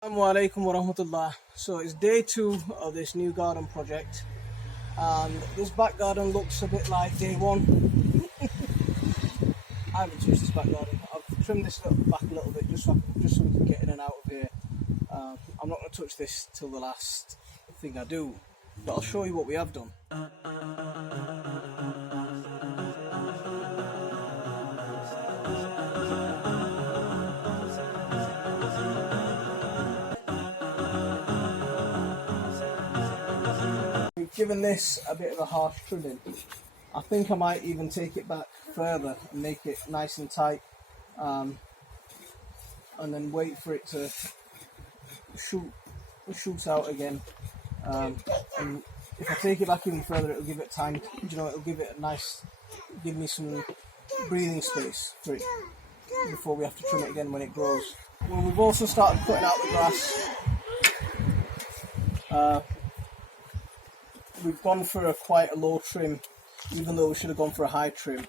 Assalamualaikum warahmatullah. So it's day 2 of this new garden project, and this back garden looks a bit like day 1. I haven't touched this back garden. I've trimmed this back a little bit just so we can get in and out of here. I'm not going to touch this till the last thing I do, but I'll show you what we have done. We've given this a bit of a harsh trimming. I think I might even take it back further and make it nice and tight, and then wait for it to shoot out again. And if I take it back even further, it'll give it time. It'll give it give me some breathing space for it before we have to trim it again when it grows. Well, we've also started cutting out the grass. We've gone for quite a low trim, even though we should have gone for a high trim,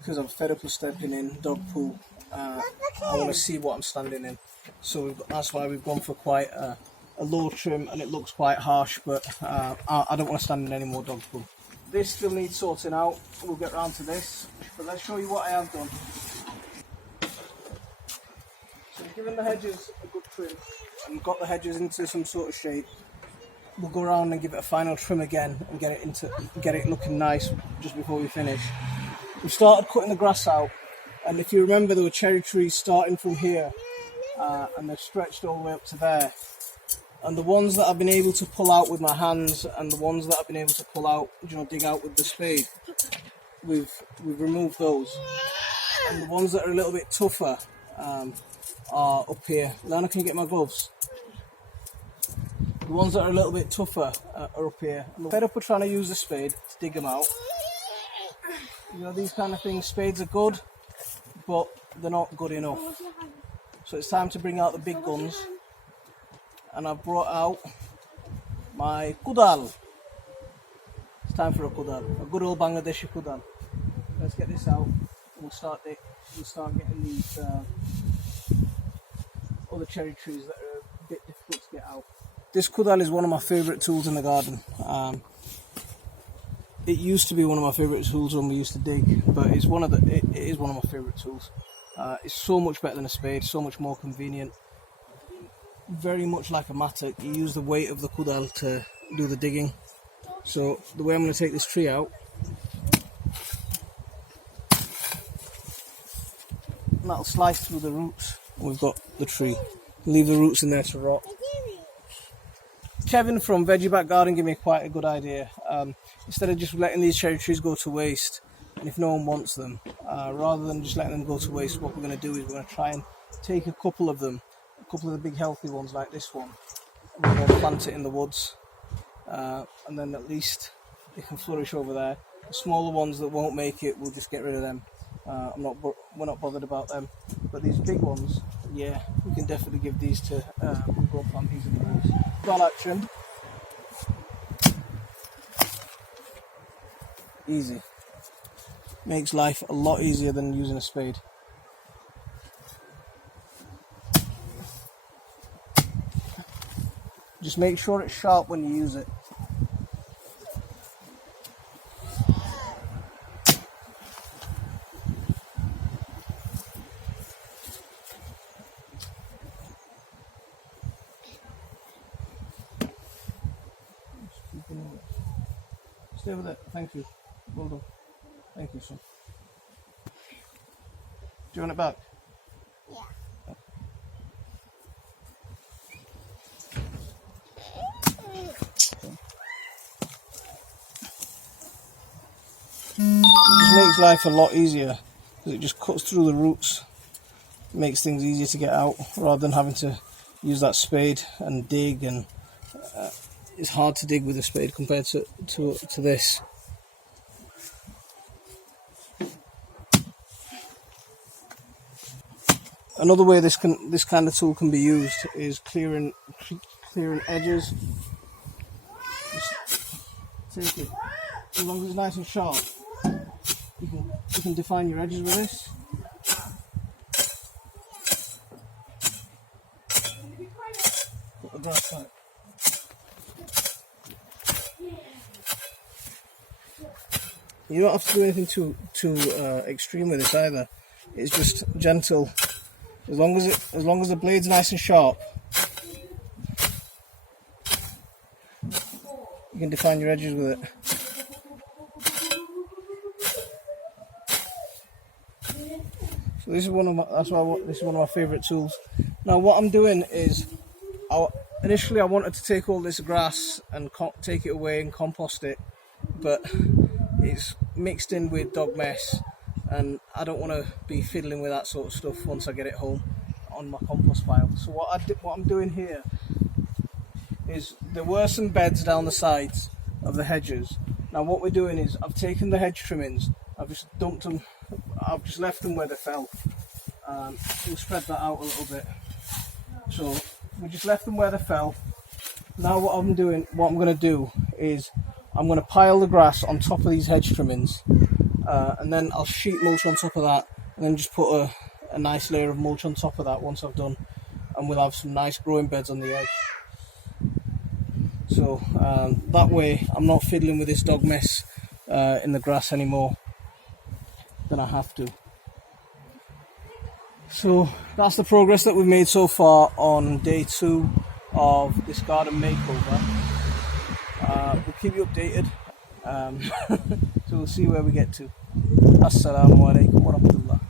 because I'm fed up with stepping in dog poo. I want to see what I'm standing in, so that's why we've gone for quite a low trim, and it looks quite harsh, but I don't want to stand in any more dog poo. This still needs sorting out. We'll get around to this, but let's show you what I have done. So we've given the hedges a good trim and got the hedges into some sort of shape. We'll go around and give it a final trim again and get it looking nice just before we finish. We've started cutting the grass out, and if you remember, there were cherry trees starting from here, and they've stretched all the way up to there. And the ones that I've been able to pull out with my hands, and the ones that I've been able to pull out, dig out with the spade, we've removed those. And the ones that are a little bit tougher are up here. Lana, can you get my gloves? The ones that are a little bit tougher are up here. I'm fed up with trying to use the spade to dig them out. These kind of things, spades are good, but they're not good enough. So it's time to bring out the big guns. And I've brought out my Kudal. It's time for a Kudal, a good old Bangladeshi Kudal. Let's get this out. We'll start getting these other cherry trees that are a bit difficult to get out. This Kudal is one of my favourite tools in the garden. It used to be one of my favourite tools when we used to dig, but it is one of my favourite tools. It's so much better than a spade, so much more convenient. Very much like a mattock, you use the weight of the Kudal to do the digging. So the way I'm going to take this tree out, and that'll slice through the roots. We've got the tree. Leave the roots in there to rot. Kevin from Veggie Back Garden gave me quite a good idea. Instead of just letting these cherry trees go to waste, and if no one wants them, rather than just letting them go to waste, what we're going to do is we're going to try and take a couple of the big healthy ones like this one, and we're going to plant it in the woods, and then at least they can flourish over there. The smaller ones that won't make it, we'll just get rid of them. We're not bothered about them, but these big ones, yeah, we can definitely give these to we'll go plant these in the woods. Got that trim. Easy. Makes life a lot easier than using a spade. Just make sure it's sharp when you use it. Stay with it. Thank you. Well done. Thank you, son. Do you want it back? Yeah. It just makes life a lot easier because it just cuts through the roots, makes things easier to get out rather than having to use that spade and dig, and it's hard to dig with a spade compared to this. Another way this kind of tool can be used is clearing edges. Just take it, as long as it's nice and sharp, you can define your edges with this. grass like. You don't have to do anything too extreme with this either. It's just gentle. As long as the blade's nice and sharp, you can define your edges with it. So this is one of my favourite tools. Now what I'm doing is, initially I wanted to take all this grass and take it away and compost it, but it's mixed in with dog mess, and I don't want to be fiddling with that sort of stuff once I get it home on my compost pile. So what I'm doing here is, there were some beds down the sides of the hedges. Now what we're doing is, I've taken the hedge trimmings, I've just dumped them, I've just left them where they fell. We'll spread that out a little bit. So we just left them where they fell. Now what I'm going to do is, I'm going to pile the grass on top of these hedge trimmings, and then I'll sheet mulch on top of that, and then just put a nice layer of mulch on top of that once I've done, and we'll have some nice growing beds on the edge. So that way I'm not fiddling with this dog mess in the grass anymore than I have to. So that's the progress that we've made so far on day 2 of this garden makeover. We'll keep you updated, so we'll see where we get to. Assalamu alaikum wa rahmatullah.